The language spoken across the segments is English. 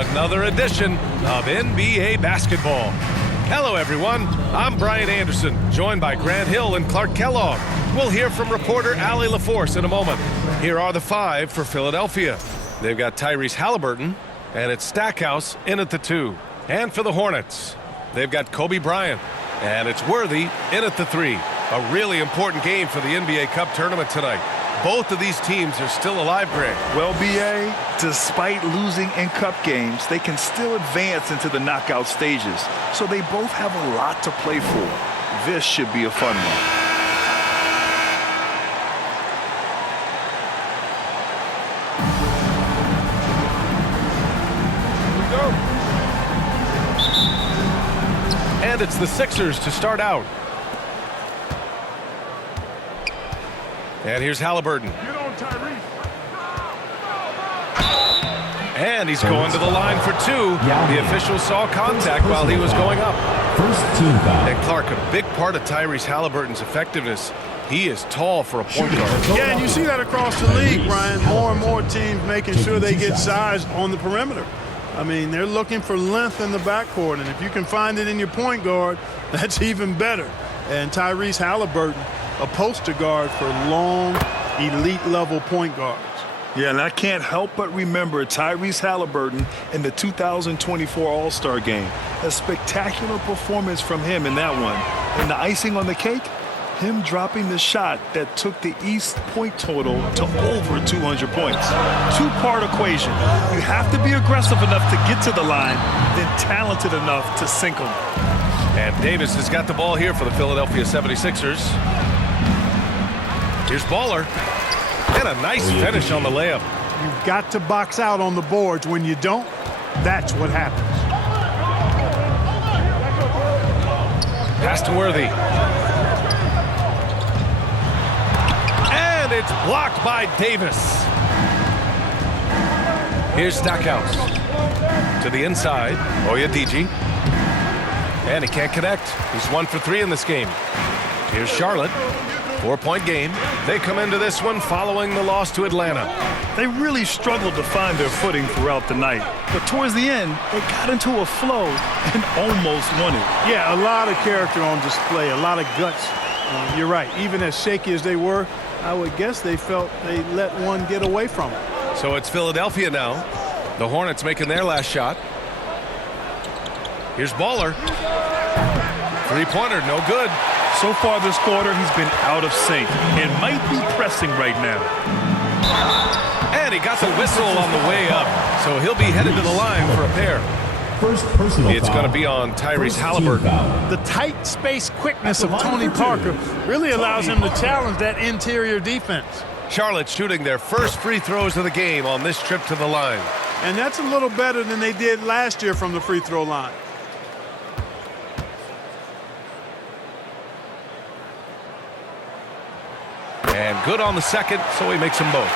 another edition of NBA basketball. Hello, everyone. I'm Brian Anderson, joined by Grant Hill and Clark Kellogg. We'll hear from reporter Allie LaForce in a moment. Here are the five for Philadelphia. They've got Tyrese Halliburton, and it's Stackhouse in at the 2. And for the Hornets, they've got Kobe Bryant, and it's Worthy in at the 3. A really important game for the NBA Cup tournament tonight. Both of these teams are still alive, Grant. Well, B.A., despite losing in cup games, they can still advance into the knockout stages. So they both have a lot to play for. This should be a fun one. And it's the Sixers to start out. And here's Halliburton. And he's going to the line for 2. The official saw contact while he was going up. First team foul. And Clark, a big part of Tyrese Halliburton's effectiveness, he is tall for a point guard. Yeah, and you see that across the league, Brian. More and more teams making sure they get size on the perimeter. I mean, they're looking for length in the backcourt, and if you can find it in your point guard, that's even better. And Tyrese Halliburton, a poster guard for long, elite-level point guards. Yeah, and I can't help but remember Tyrese Halliburton in the 2024 All-Star Game. A spectacular performance from him in that one. And the icing on the cake, him dropping the shot that took the East point total to over 200 points. Two-part equation. You have to be aggressive enough to get to the line, then talented enough to sink them. And Davis has got the ball here for the Philadelphia 76ers. Here's Baller. And a nice finish on the layup. You've got to box out on the boards. When you don't, that's what happens. Pass to Worthy. And it's blocked by Davis. Here's Stackhouse. To the inside. Oyediji. And he can't connect. He's 1 for 3 in this game. Here's Charlotte. 4-point game. They come into this one following the loss to Atlanta. They really struggled to find their footing throughout the night. But towards the end, they got into a flow and almost won it. Yeah, a lot of character on display, a lot of guts. You're right. Even as shaky as they were, I would guess they felt they let one get away from them. So it's Philadelphia now. The Hornets making their last shot. Here's Baller. Three-pointer, no good. So far this quarter, he's been out of sync and might be pressing right now. And he got the whistle on the way up, so he'll be headed to the line for a pair. First personal It's foul. going to be on Tyrese First team Halliburton. foul. The tight space quickness of Tony Parker really allows him to challenge that interior defense. Charlotte shooting their first free throws of the game on this trip to the line. And that's a little better than they did last year from the free throw line. And good on the second, so he makes them both.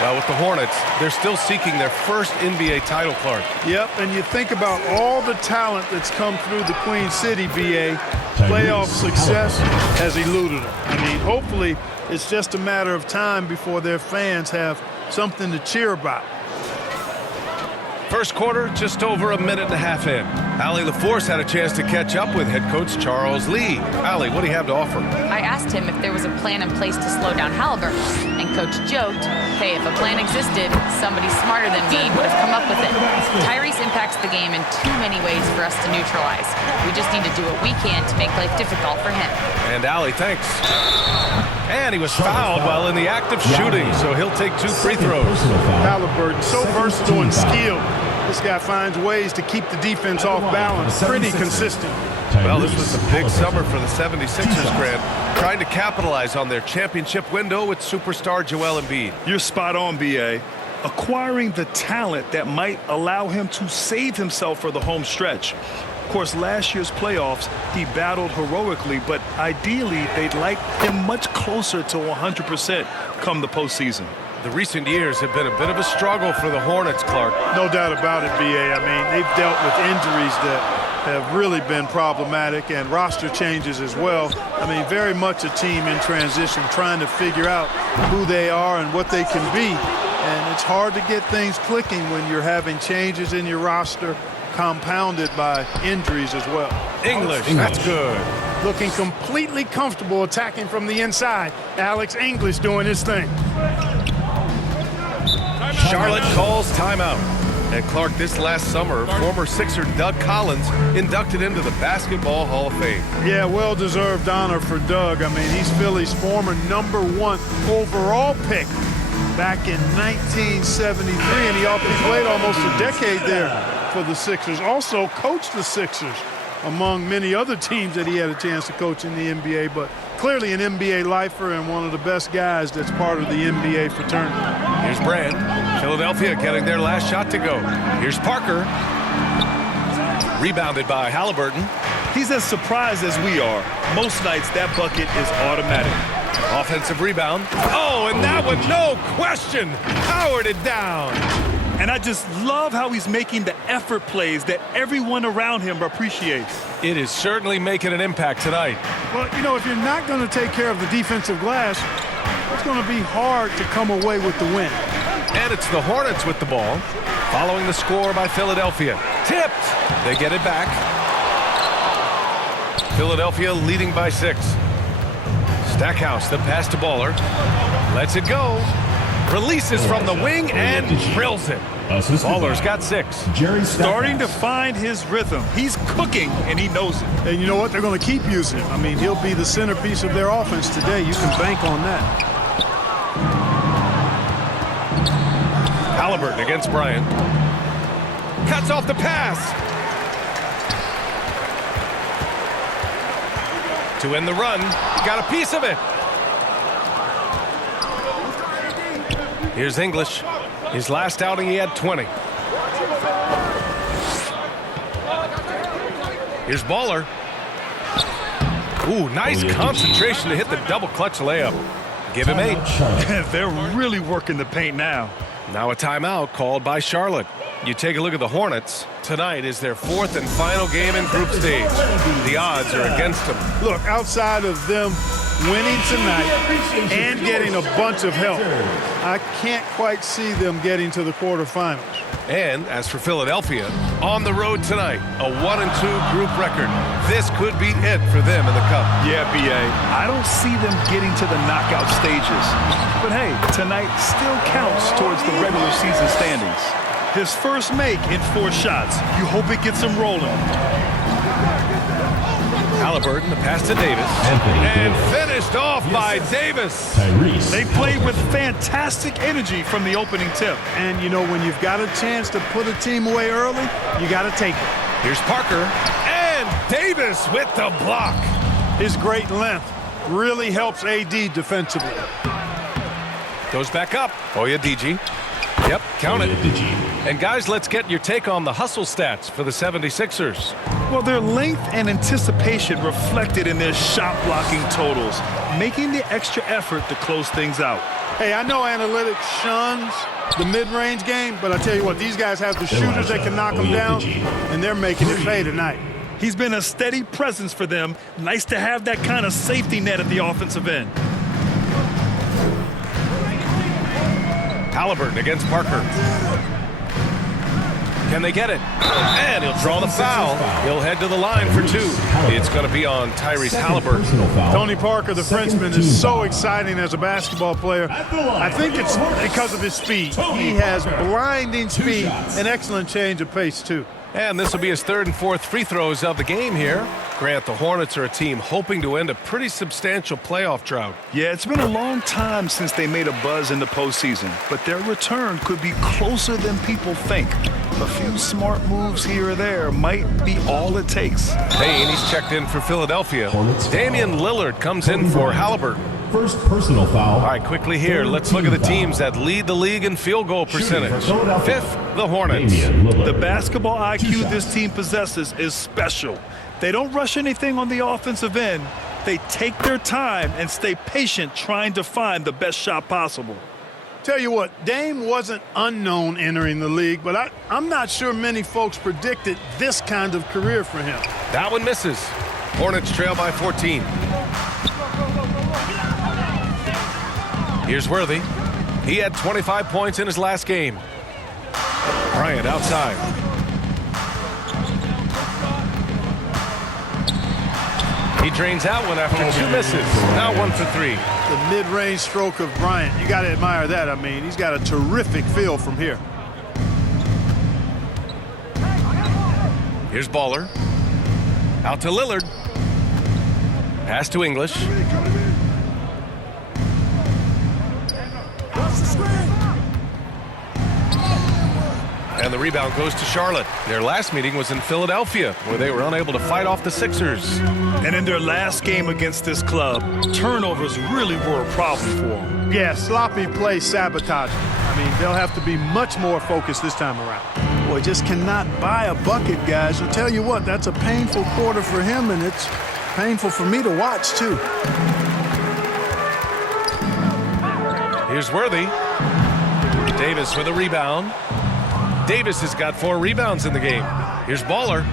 Well, with the Hornets, they're still seeking their first NBA title, Clark. Yep, and you think about all the talent that's come through the Queen City, BA. Playoff success has eluded them. I mean, hopefully it's just a matter of time before their fans have something to cheer about. First quarter, just over a minute and a half in. Allie LaForce had a chance to catch up with head coach Charles Lee. Allie, what do you have to offer? I asked him if there was a plan in place to slow down Halliburton, and Coach joked, hey, if a plan existed, somebody smarter than me would have come up with it. Tyrese impacts the game in too many ways for us to neutralize. We just need to do what we can to make life difficult for him. And Allie, thanks. And he was fouled while in the act of shooting, so he'll take 2 free throws. Halliburton, so versatile and skilled. This guy finds ways to keep the defense off balance. Pretty consistent. Well, this was a big summer for the 76ers, Grant, trying to capitalize on their championship window with superstar Joel Embiid. You're spot on, B.A. Acquiring the talent that might allow him to save himself for the home stretch. Of course, last year's playoffs, he battled heroically, but ideally, they'd like him much closer to 100% come the postseason. The recent years have been a bit of a struggle for the Hornets, Clark. No doubt about it, B.A. I mean, they've dealt with injuries that have really been problematic, and roster changes as well. I mean, very much a team in transition, trying to figure out who they are and what they can be. And it's hard to get things clicking when you're having changes in your roster compounded by injuries as well. English, that's good. Looking completely comfortable attacking from the inside. Alex English doing his thing. Charlotte calls timeout. And Clark, this last summer, former Sixer Doug Collins inducted into the Basketball Hall of Fame. Yeah, well-deserved honor for Doug. I mean, he's Philly's former #1 overall pick back in 1973, and he played almost a decade there for the Sixers. Also coached the Sixers, among many other teams that he had a chance to coach in the NBA, but clearly an NBA lifer and one of the best guys that's part of the NBA fraternity. Here's Brand. Philadelphia getting their last shot to go. Here's Parker. Rebounded by Halliburton. He's as surprised as we are. Most nights that bucket is automatic. Offensive rebound. Oh, and that one, no question, powered it down. And I just love how he's making the effort plays that everyone around him appreciates. It is certainly making an impact tonight. Well, you know, if you're not going to take care of the defensive glass, it's going to be hard to come away with the win. And it's the Hornets with the ball, following the score by Philadelphia. Tipped. They get it back. Philadelphia leading by 6. Stackhouse, the pass to Baller. Lets it go. Releases from the wing and drills it. Baller's got 6. Jerry Starting to find his rhythm. He's cooking, and he knows it. And you know what? They're going to keep using him. I mean, he'll be the centerpiece of their offense today. You can bank on that. Halliburton against Bryant. Cuts off the pass. To end the run. Got a piece of it. Here's English. His last outing, he had 20. Here's Baller. Ooh, nice concentration to hit the double clutch layup. Give him 8. They're really working the paint now. Now a timeout called by Charlotte. You take a look at the Hornets. Tonight is their 4th and final game in group stage. The odds are against them. Look, outside of them winning tonight and getting a bunch of help, I can't quite see them getting to the quarterfinals. And as for Philadelphia, on the road tonight, a 1-2 group record. This could be it for them in the Cup. Yeah, B.A. I don't see them getting to the knockout stages. But hey, tonight still counts towards the regular season standings. His first make in 4 shots. You hope it gets him rolling. Halliburton, the pass to Davis. And finished off by Davis. Tyrese. They played with fantastic energy from the opening tip. And, you know, when you've got a chance to put a team away early, you got to take it. Here's Parker. And Davis with the block. His great length really helps AD defensively. Goes back up. Oyediji. Yep, count it. And guys, let's get your take on the hustle stats for the 76ers. Well, their length and anticipation reflected in their shot blocking totals, making the extra effort to close things out. Hey, I know analytics shuns the mid-range game, but I tell you what, these guys have the shooters that can knock them down, and they're making it pay tonight. He's been a steady presence for them. Nice to have that kind of safety net at the offensive end. Halliburton against Parker. Can they get it? And he'll draw the foul. He'll head to the line for 2. It's going to be on Tyrese Halliburton. Tony Parker, the Frenchman, is so exciting as a basketball player. I think it's because of his speed. He has blinding speed and excellent change of pace, too. And this will be his 3rd and 4th free throws of the game here. Grant, the Hornets are a team hoping to end a pretty substantial playoff drought. Yeah, it's been a long time since they made a buzz in the postseason, but their return could be closer than people think. A few smart moves here or there might be all it takes. Payne, he's checked in for Philadelphia. Damian Lillard comes in for Halliburton. First personal foul. All right, quickly here, let's look at the teams that lead the league in field goal percentage. 5th, the Hornets. The basketball IQ this team possesses is special. They don't rush anything on the offensive end. They take their time and stay patient trying to find the best shot possible. Tell you what, Dame wasn't unknown entering the league, but I'm not sure many folks predicted this kind of career for him. That one misses. Hornets trail by 14. Here's Worthy. He had 25 points in his last game. Bryant outside. He drains out one after 2 misses. Now 1 for 3. The mid-range stroke of Bryant. You got to admire that. I mean, he's got a terrific feel from here. Here's Baller. Out to Lillard. Pass to English. And the rebound goes to Charlotte. Their last meeting was in Philadelphia, where they were unable to fight off the Sixers. And in their last game against this club, turnovers really were a problem for them. Yeah, sloppy play sabotage. I mean, they'll have to be much more focused this time around. Boy, just cannot buy a bucket, guys. I'll tell you what, that's a painful quarter for him, and it's painful for me to watch, too. Here's Worthy. Davis with a rebound. Davis has got 4 rebounds in the game. Here's Baller.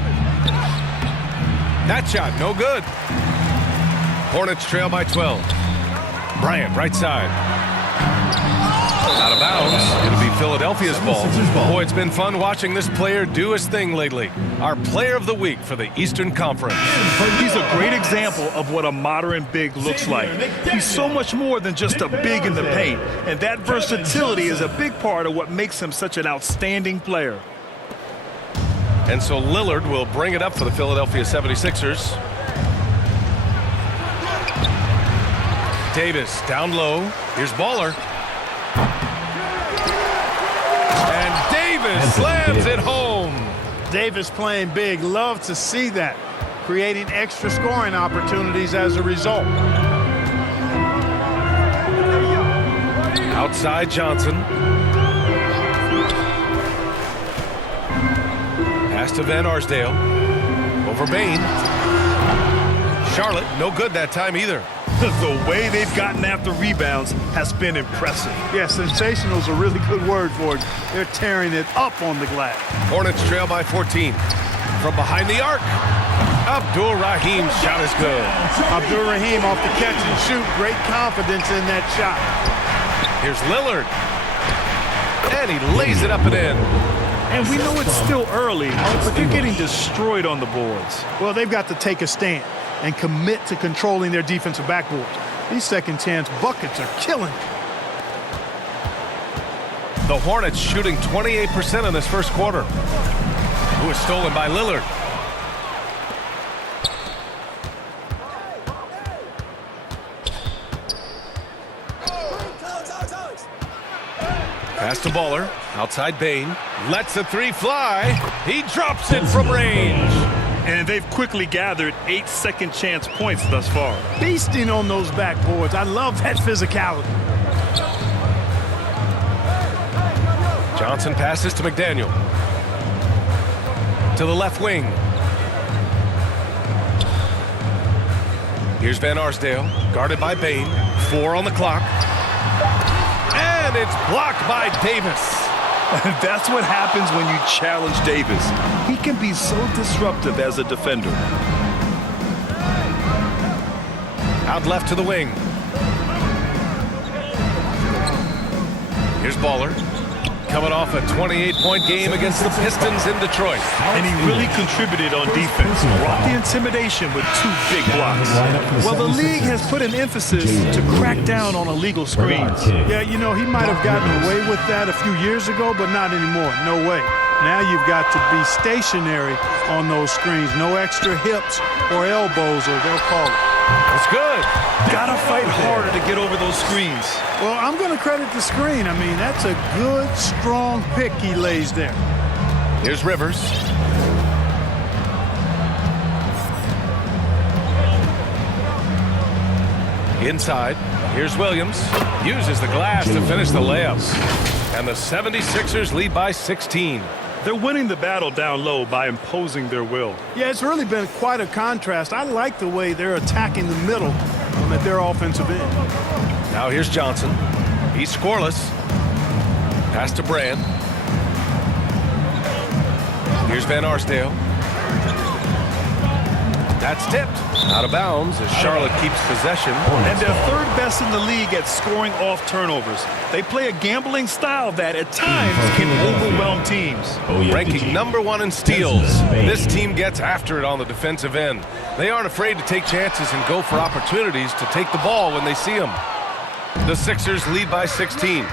That shot, no good. Hornets trail by 12. Bryant, right side. Out of bounds. It'll be Philadelphia's ball. Boy, it's been fun watching this player do his thing lately. Our player of the week for the Eastern Conference. He's a great example of what a modern big looks like. He's so much more than just a big in the paint, and that versatility is a big part of what makes him such an outstanding player. And so Lillard will bring it up for the Philadelphia 76ers. Davis down low. Here's Baller. And Davis slams it home. Davis playing big. Love to see that. Creating extra scoring opportunities as a result. Outside Johnson. Pass to Van Arsdale. Over Bane. Charlotte, no good that time either. The way they've gotten after rebounds has been impressive. Yeah, sensational is a really good word for it. They're tearing it up on the glass. Hornets trail by 14. From behind the arc, Abdul Rahim's shot is good. Abdul Rahim off the catch and shoot. Great confidence in that shot. Here's Lillard. And he lays it up and in. And we know it's still early, but they're getting destroyed on the boards. Well, they've got to take a stand and commit to controlling their defensive backboard. These second chance buckets are killing. The Hornets shooting 28% in this first quarter. Who is stolen by Lillard. Pass to Baller. Outside Bane. Lets the 3 fly. He drops it from range. And they've quickly gathered 8 second chance points thus far. Feasting on those backboards. I love that physicality. Johnson passes to McDaniel. To the left wing. Here's Van Arsdale, guarded by Bane. 4 on the clock. And it's blocked by Davis. That's what happens when you challenge Davis. He can be so disruptive as a defender. Out left to the wing. Here's Baller. Coming off a 28-point game against the Pistons in Detroit. And he really contributed on defense. Brought the intimidation with 2 big blocks. Well, the league has put an emphasis to crack down on illegal screens. Yeah, you know, he might have gotten away with that a few years ago, but not anymore. No way. Now you've got to be stationary on those screens. No extra hips or elbows, or they'll call it. That's good. Gotta fight harder to get over those screens. Well, I'm going to credit the screen. I mean, that's a good, strong pick he lays there. Here's Rivers. Inside. Here's Williams. Uses the glass to finish the layups. And the 76ers lead by 16. They're winning the battle down low by imposing their will. Yeah, it's really been quite a contrast. I like the way they're attacking the middle at their offensive end. Now here's Johnson. He's scoreless. Pass to Brand. Here's Van Arsdale. That's tipped. Out of bounds as Charlotte keeps possession. And they're third best in the league at scoring off turnovers. They play a gambling style that at times can overwhelm teams. Ranking #1 in steals. This team gets after it on the defensive end. They aren't afraid to take chances and go for opportunities to take the ball when they see them. The Sixers lead by 16.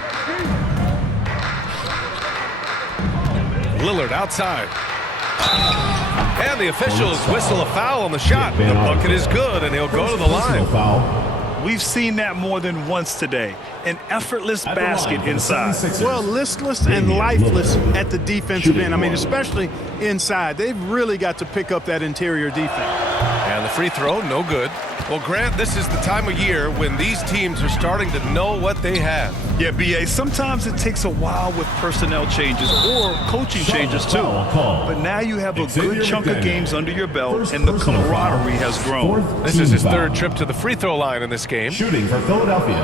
Lillard outside. And the officials whistle a foul on the shot. The bucket is good, and he'll go to the line. We've seen that more than once today. An effortless basket inside. Well, listless and lifeless at the defensive end. I mean, especially inside. They've really got to pick up that interior defense. And the free throw, no good. Well, Grant, this is the time of year when these teams are starting to know what they have. Yeah, B.A., sometimes it takes a while with personnel changes or coaching changes, too. But now you have a good chunk of games under your belt, and the camaraderie has grown. This is his third trip to the free throw line in this game. Shooting for Philadelphia,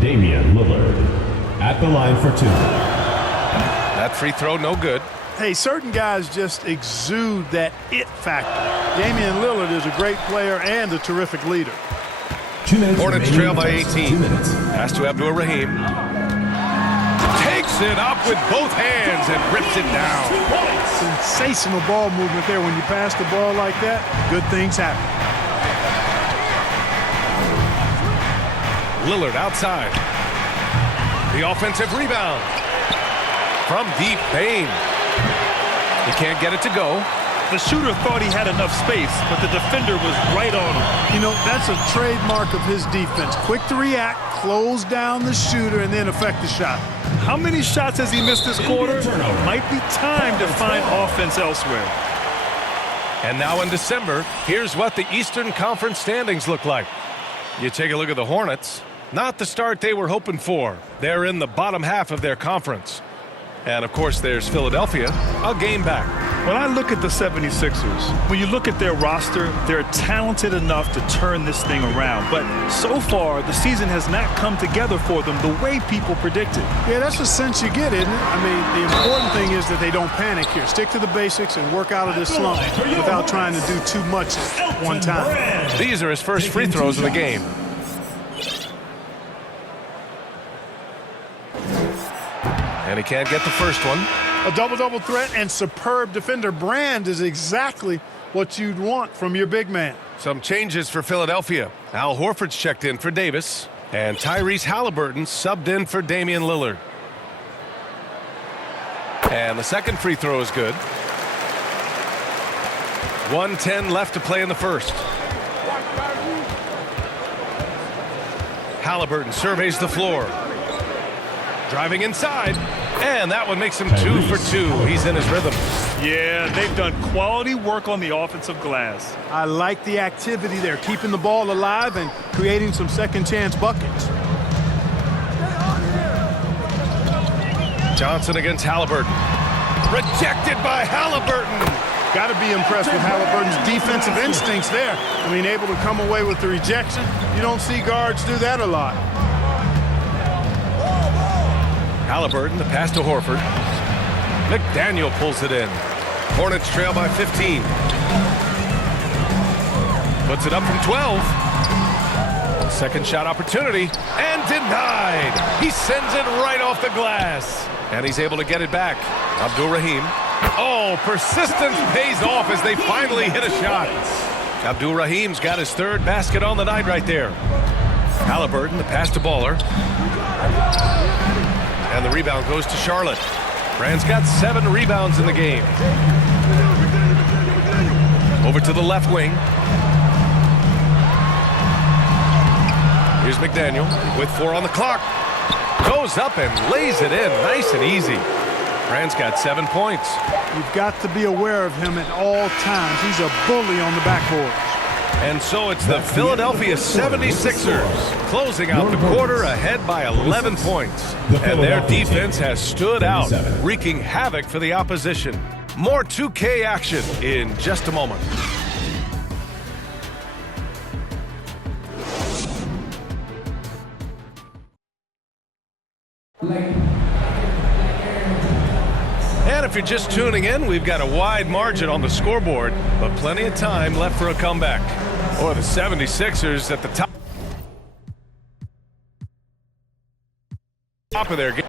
Damian Lillard. At the line for 2. That free throw, no good. Hey, certain guys just exude that it factor. Damian Lillard is a great player and a terrific leader. 2 minutes. Hornets trail by 18. 2 minutes. Pass to Abdur-Rahim. Takes it up with both hands and rips it down. Sensational ball movement there. When you pass the ball like that, good things happen. Lillard outside. The offensive rebound. From deep, Bane. He can't get it to go. The shooter thought he had enough space, but the defender was right on him. You know, that's a trademark of his defense. Quick to react, close down the shooter, and then affect the shot. How many shots has he missed this quarter? Might be time to find offense elsewhere. And now in December, here's what the Eastern Conference standings look like. You take a look at the Hornets. Not the start they were hoping for. They're in the bottom half of their conference. And, of course, there's Philadelphia, a game back. When I look at the 76ers, when you look at their roster, they're talented enough to turn this thing around. But so far, the season has not come together for them the way people predicted. Yeah, that's the sense you get, isn't it? I mean, the important thing is that they don't panic here. Stick to the basics and work out of this slump without trying to do too much at one time. These are his first free throws of the game. And he can't get the first one. A double-double threat and superb defender. Brand is exactly what you'd want from your big man. Some changes for Philadelphia. Al Horford's checked in for Davis. And Tyrese Halliburton subbed in for Damian Lillard. And the second free throw is good. 1:10 left to play in the first. Halliburton surveys the floor. Driving inside. And that one makes him 2 for 2. He's in his rhythm. Yeah, they've done quality work on the offensive glass. I like the activity there, keeping the ball alive and creating some second-chance buckets. Johnson against Halliburton. Rejected by Halliburton. Got to be impressed with Halliburton's defensive instincts there. I mean, able to come away with the rejection. You don't see guards do that a lot. Halliburton, the pass to Horford. McDaniel pulls it in. Hornets trail by 15. Puts it up from 12. Second shot opportunity. And denied. He sends it right off the glass. And he's able to get it back. Abdur-Rahim. Oh, persistence pays off as they finally hit a shot. Abdur-Rahim's got his third basket on the night right there. Halliburton, the pass to Baller. And the rebound goes to Charlotte. Brand's got 7 rebounds in the game. Over to the left wing. Here's McDaniel with 4 on the clock. Goes up and lays it in nice and easy. Brand's got 7 points. You've got to be aware of him at all times. He's a bully on the backboard. And so it's the Philadelphia 76ers closing out the quarter ahead by 11 points. And their defense has stood out, wreaking havoc for the opposition. More 2K action in just a moment. And if if you're just tuning in, we've got a wide margin on the scoreboard, but plenty of time left for a comeback. Or the 76ers at the top of their game.